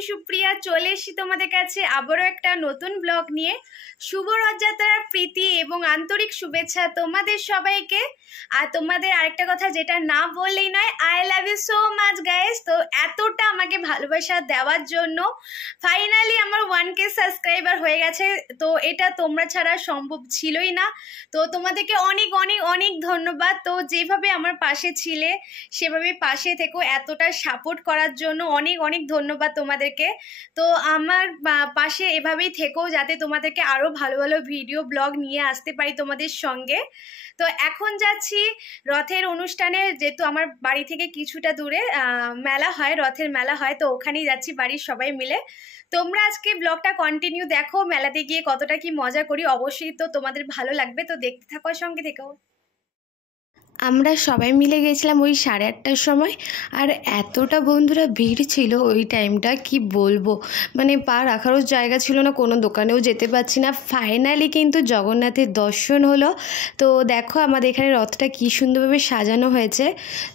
আমি সুপ্রিয়া চলে এসেছি তোমাদের কাছে আবারও একটা নতুন ব্লগ নিয়ে। শুভ রথযাত্রার প্রীতি এবং আন্তরিক শুভেচ্ছা তোমাদের সবাইকে। আর তোমাদের আরেকটা কথা যেটা না বললেই নয়, I love you so much guys. তো এতটা আমাকে ভালোবাসা দেওয়ার জন্য ফাইনালি আমার 1K সাবস্ক্রাইবার হয়ে গেছে। তো এটা তোমরা ছাড়া সম্ভব ছিলই না। তো তোমাদেরকে অনেক অনেক অনেক ধন্যবাদ। তো যেভাবে আমার পাশে ছিলে সেভাবে পাশে থেকো, এতটা সাপোর্ট করার জন্য অনেক অনেক ধন্যবাদ তোমাদেরকে। তো আমার পাশে এভাবেই থেকো যাতে তোমাদেরকে আরও ভালো ভালো ভিডিও ব্লগ নিয়ে আসতে পারি তোমাদের সঙ্গে। তো এখন যাচ্ছি রথের অনুষ্ঠানে, যেহেতু আমার বাড়ি থেকে কিছুটা দূরে মেলা হয়, রথের মেলা হয়, তো ওখানেই যাচ্ছি বাড়ির সবাই মিলে। তোমরা আজকে ব্লগটা কন্টিনিউ দেখো, মেলাতে গিয়ে কতটা কি মজা করি অবশ্যই তো তোমাদের ভালো লাগবে। তো দেখতে থাকো, সঙ্গে থেকো। আমরা সবাই মিলে গেছিলাম ওই 8:30টার সময়, আর এতটা বন্ধুরা ভিড় ছিল ওই টাইমটা কি বলবো, মানে পা রাখারও জায়গা ছিল না, কোনো দোকানেও যেতে পারছি না। ফাইনালি কিন্তু জগন্নাথের দর্শন হলো। তো দেখো আমাদের এখানে রথটা কি সুন্দরভাবে সাজানো হয়েছে।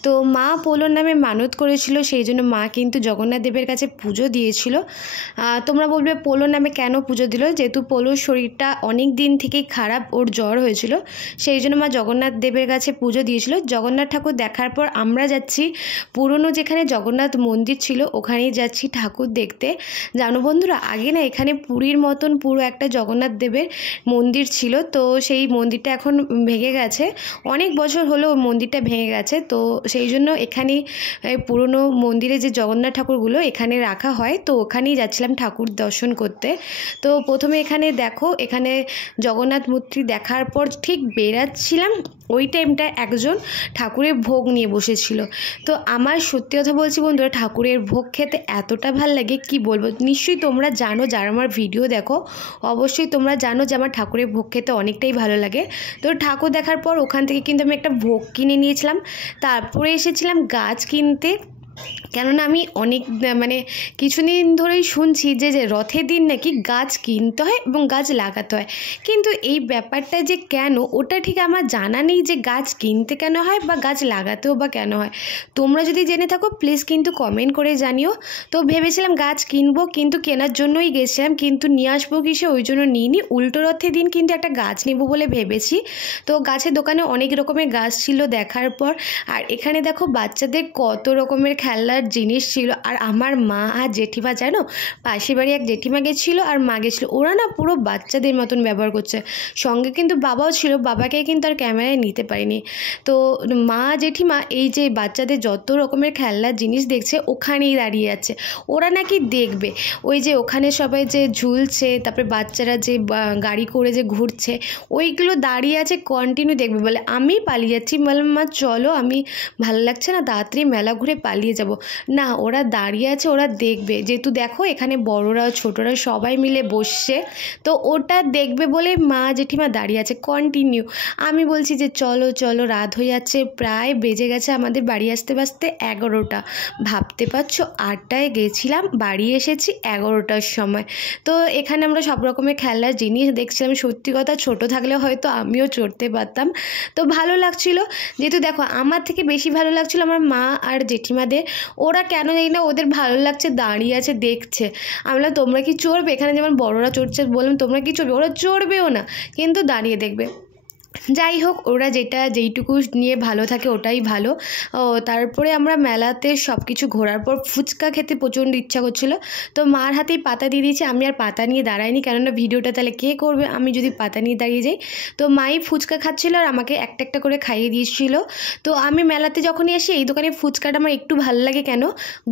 তো মা পোলোর নামে মানত করেছিল, সেই জন্য মা কিন্তু জগন্নাথ দেবের কাছে পুজো দিয়েছিল। তোমরা বলবে পোলোর নামে কেন পুজো দিল, যেহেতু পোলোর শরীরটা অনেক দিন থেকেই খারাপ, ওর জ্বর হয়েছিল, সেই জন্য মা জগন্নাথ দেবের কাছে পুজো দিয়েছিল। জগন্নাথ ঠাকুর দেখার পর আমরা যাচ্ছি পুরনো যেখানে জগন্নাথ মন্দির ছিল ওখানেই যাচ্ছি ঠাকুর দেখতে। জানো বন্ধুরা, আগে না এখানে পুরীর মতন পুরো একটা জগন্নাথ দেবের মন্দির ছিল, তো সেই মন্দিরটা এখন ভেঙে গেছে, অনেক বছর হলো ওই মন্দিরটা ভেঙে গেছে। তো সেই জন্য এখানে পুরনো মন্দিরে যে জগন্নাথ ঠাকুরগুলো এখানে রাখা হয়, তো ওখানেই যাচ্ছিলাম ঠাকুর দর্শন করতে। তো প্রথমে এখানে দেখো, এখানে জগন্নাথ মূর্তি দেখার পর ঠিক বেরাচ্ছিলাম ওই টাইমটা একজন ঠাকুরের ভোগ নিয়ে বসেছিল। তো আমার সত্যি কথা বলছি বন্ধুরা, ঠাকুরের ভোগ খেতে এতটা ভাল লাগে কি বলবো। নিশ্চয়ই তোমরা জানো, যারা আমার ভিডিও দেখো অবশ্যই তোমরা জানো যে আমার ঠাকুরের ভোগ খেতে অনেকটাই ভালো লাগে। তো ঠাকুর দেখার পর ওখান থেকে কিন্তু আমি একটা ভোগ কিনে নিয়েছিলাম। তারপরে এসেছিলাম গাছ কিনতে, কেননা আমি অনেক মানে কিছুদিন ধরেই শুনছি যে রথের দিন নাকি গাছ কিনতে হয় এবং গাছ লাগাতে হয়, কিন্তু এই ব্যাপারটা যে কেন ওটা ঠিক আমার জানা নেই, যে গাছ কিনতে কেন হয় বা গাছ লাগাতেও বা কেন হয়। তোমরা যদি জেনে থাকো প্লিজ কিন্তু কমেন্ট করে জানিও। তো ভেবেছিলাম গাছ কিনবো, কিন্তু কেনার জন্যই গেছিলাম, কিন্তু নিয়ে আসবো কিসে ওই জন্য নিইনি। উল্টো রথের দিন কিন্তু একটা গাছ নেব বলে ভেবেছি। তো গাছের দোকানে অনেক রকমের গাছ ছিল দেখার পর, আর এখানে দেখো বাচ্চাদের কত রকমের খেলনার জিনিস ছিল। আর আমার মা আর জেঠিমা, জানো পাশের বাড়ি এক জেঠিমা গেছিলো আর মা গেছিলো, ওরা না পুরো বাচ্চাদের মতন ব্যবহার করছে। সঙ্গে কিন্তু বাবাও ছিল, বাবাকে কিন্তু আর ক্যামেরায় নিতে পারিনি। তো মা জেঠিমা এই যে বাচ্চাদের যত রকমের খেলনার জিনিস দেখছে ওখানেই দাঁড়িয়ে আছে, ওরা নাকি দেখবে ওই যে ওখানে সবাই যে ঝুলছে, তারপরে বাচ্চারা যে গাড়ি করে যে ঘুরছে ওইগুলো দাঁড়িয়ে আছে কন্টিনিউ দেখবে বলে। আমি পালিয়ে যাচ্ছি, বললাম মা চলো, আমি ভালো লাগছে না, তাড়াতাড়ি মেলা ঘুরে পালিয়ে যাব। না, ওরা দাঁড়িয়ে আছে, ওরা দেখবে, যেহেতু দেখো এখানে বড়রা ছোটরা সবাই মিলে বসছে, তো ওটা দেখবে বলে মা জেঠিমা দাঁড়িয়ে আছে কন্টিনিউ। আমি বলছি যে চলো চলো, রাত হয়ে যাচ্ছে, প্রায় বেজে গেছে আমাদের বাড়ি আসতে আসতে 11টা। ভাবতে পারছো 8টায় গেছিলাম, বাড়ি এসেছি 11টার সময়। তো এখানে আমরা সব রকমের খেলার জিনিস দেখছিলাম। সত্যি কথা ছোট থাকলে হয়তো আমিও চড়তে পারতাম। তো ভালো লাগছিল, যেহেতু দেখো আমার থেকে বেশি ভালো লাগছিল আমার মা আর জেঠিমাদের। ওরা কেন জানি না ওদের ভালো লাগছে, দাঁড়িয়ে আছে দেখছে। আমি বললাম তোমরা কি চড়বে, এখানে যেমন বড়রা চড়ছে, বললাম তোমরা কি চড়বে, ওরা চড়বেও না কিন্তু দাঁড়িয়ে দেখবে। যাই হোক, ওরা যেইটুকু নিয়ে ভালো থাকে ওটাই ভালো। তারপরে আমরা মেলাতে সব কিছু ঘোরার পর ফুচকা খেতে প্রচণ্ড ইচ্ছা করছিল, তো মার হাতেই পাতা দিয়ে দিয়েছি। আমি আর পাতা নিয়ে দাঁড়াইনি, কেননা ভিডিওটা তাহলে কে করবে আমি যদি পাতা নিয়ে দাঁড়িয়ে যাই। তো মাই ফুচকা খাচ্ছিল আর আমাকে একটা একটা করে খাইয়ে দিয়েছিল। তো আমি মেলাতে যখনই আসি এই দোকানে ফুচকাটা আমার একটু ভালো লাগে, কেন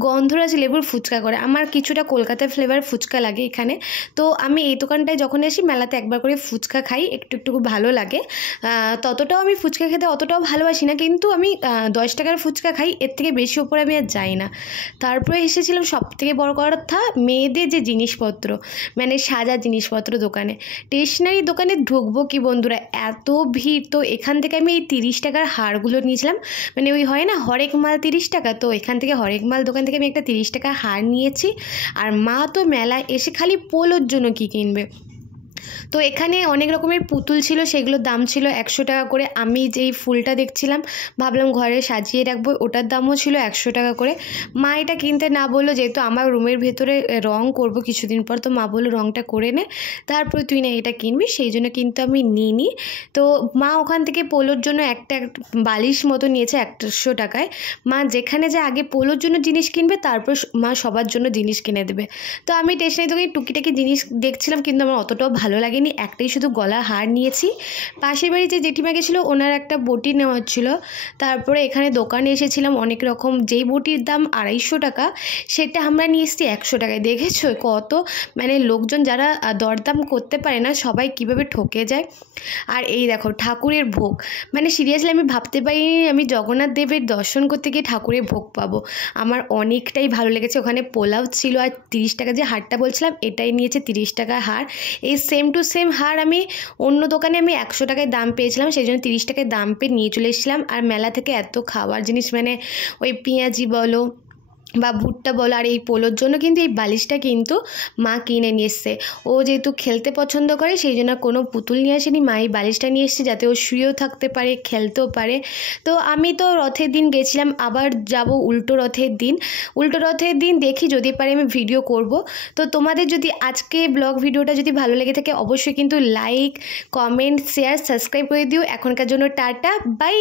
গন্ধরাজ লেবুর ফুচকা করে, আমার কিছুটা কলকাতা ফ্লেভার ফুচকা লাগে এখানে। তো আমি এই দোকানটায় যখন আসি মেলাতে একবার করে ফুচকা খাই, একটু একটু ভালো লাগে। ততটাও আমি ফুচকা খেতে অতটাও ভালোবাসি না, কিন্তু আমি 10 টাকার ফুচকা খাই, এর থেকে বেশি ওপরে আমি আর যাই না। তারপরে এসেছিলাম সবথেকে বড় কথা, মেয়েদের যে জিনিসপত্র মানে সাজা জিনিসপত্র দোকানে, স্টেশনারি দোকানে ঢুকবো কি বন্ধুরা, এত ভিড়। তো এখান থেকে আমি এই 30 টাকার হারগুলো নিয়েছিলাম, মানে ওই হয় না হরেক মাল 30 টাকা, তো এখান থেকে হরেক মাল দোকান থেকে আমি একটা 30 টাকার হার নিয়েছি। আর মা তো মেলায় এসে খালি পোলোর জন্য কি কিনবে, তো এখানে অনেক রকমের পুতুল ছিল, সেগুলোর দাম ছিল 100 টাকা করে। আমি যেই ফুলটা দেখছিলাম ভাবলাম ঘরে সাজিয়ে রাখবো, ওটার দামও ছিল 100 টাকা করে। মা এটা কিনতে না বললো, যেহেতু আমার রুমের ভেতরে রং করব কিছুদিন পর, তো মা বললো রংটা করে নে তারপরে তুই না এটা কিনবি, সেই জন্য কিন্তু আমি নিইনি। তো মা ওখান থেকে পোলোর জন্য একটা বালিশ মতো নিয়েছে 100 টাকায়। মা যেখানে যে আগে পোলোর জন্য জিনিস কিনবে তারপর মা সবার জন্য জিনিস কিনে দেবে। তো আমি স্টেশনারি দোকানে টুকিটাকি জিনিস দেখছিলাম, কিন্তু আমার অতটাও ভালো লাগেনি, একটাই শুধু গলার হার নিয়েছি। পাশের বাড়ি যে জেঠিমা গেছিলো ওনার একটা বটি নেওয়ার ছিল। তারপরে এখানে দোকানে এসেছিলাম অনেক রকম, যেই বটির দাম 250 টাকা সেটা আমরা নিয়ে এসেছি 100 টাকায়। দেখেছো কত মানে লোকজন যারা দরদাম করতে পারে না সবাই কিভাবে ঠকে যায়। আর এই দেখো ঠাকুরের ভোগ, মানে সিরিয়াসলি আমি ভাবতে পারিনি আমি জগন্নাথ দেবের দর্শন করতে গিয়ে ঠাকুরের ভোগ পাবো। আমার অনেকটাই ভালো লেগেছে। ওখানে পোলাও ছিল, আর 30 টাকা যে হারটা বলছিলাম এটাই নিয়েছে 30 টাকার হার। এই সেম টু সেম হার আমি অন্য দোকানে আমি 100 টাকায় দাম পেয়েছিলাম, সেই জন্য 30 টাকায় দাম পেয়ে নিয়ে চলে এসেছিলাম। আর মেলা থেকে এত খাওয়ার জিনিস, মানে ওই পেঁয়াজি বলো বা ভুট্টা বলো, আর এই পোলোর জন্য কিন্তু এই বালিশটা কিন্তু মা কিনে নিয়ে এসছে। ও যেহেতু খেলতে পছন্দ করে সেই জন্য কোনো পুতুল নিয়ে আসেনি, মা এই বালিশটা নিয়ে এসছে যাতে ও শুয়েও থাকতে পারে, খেলতেও পারে। তো আমি তো রথের দিন গেছিলাম, আবার যাব উল্টো রথের দিন। উল্টো রথের দিন দেখি যদি পারি আমি ভিডিও করব। তো তোমাদের যদি আজকে ব্লগ ভিডিওটা যদি ভালো লেগে থাকে অবশ্যই কিন্তু লাইক, কমেন্ট, শেয়ার, সাবস্ক্রাইব করে দিও। এখনকার জন্য টাটা, বাই।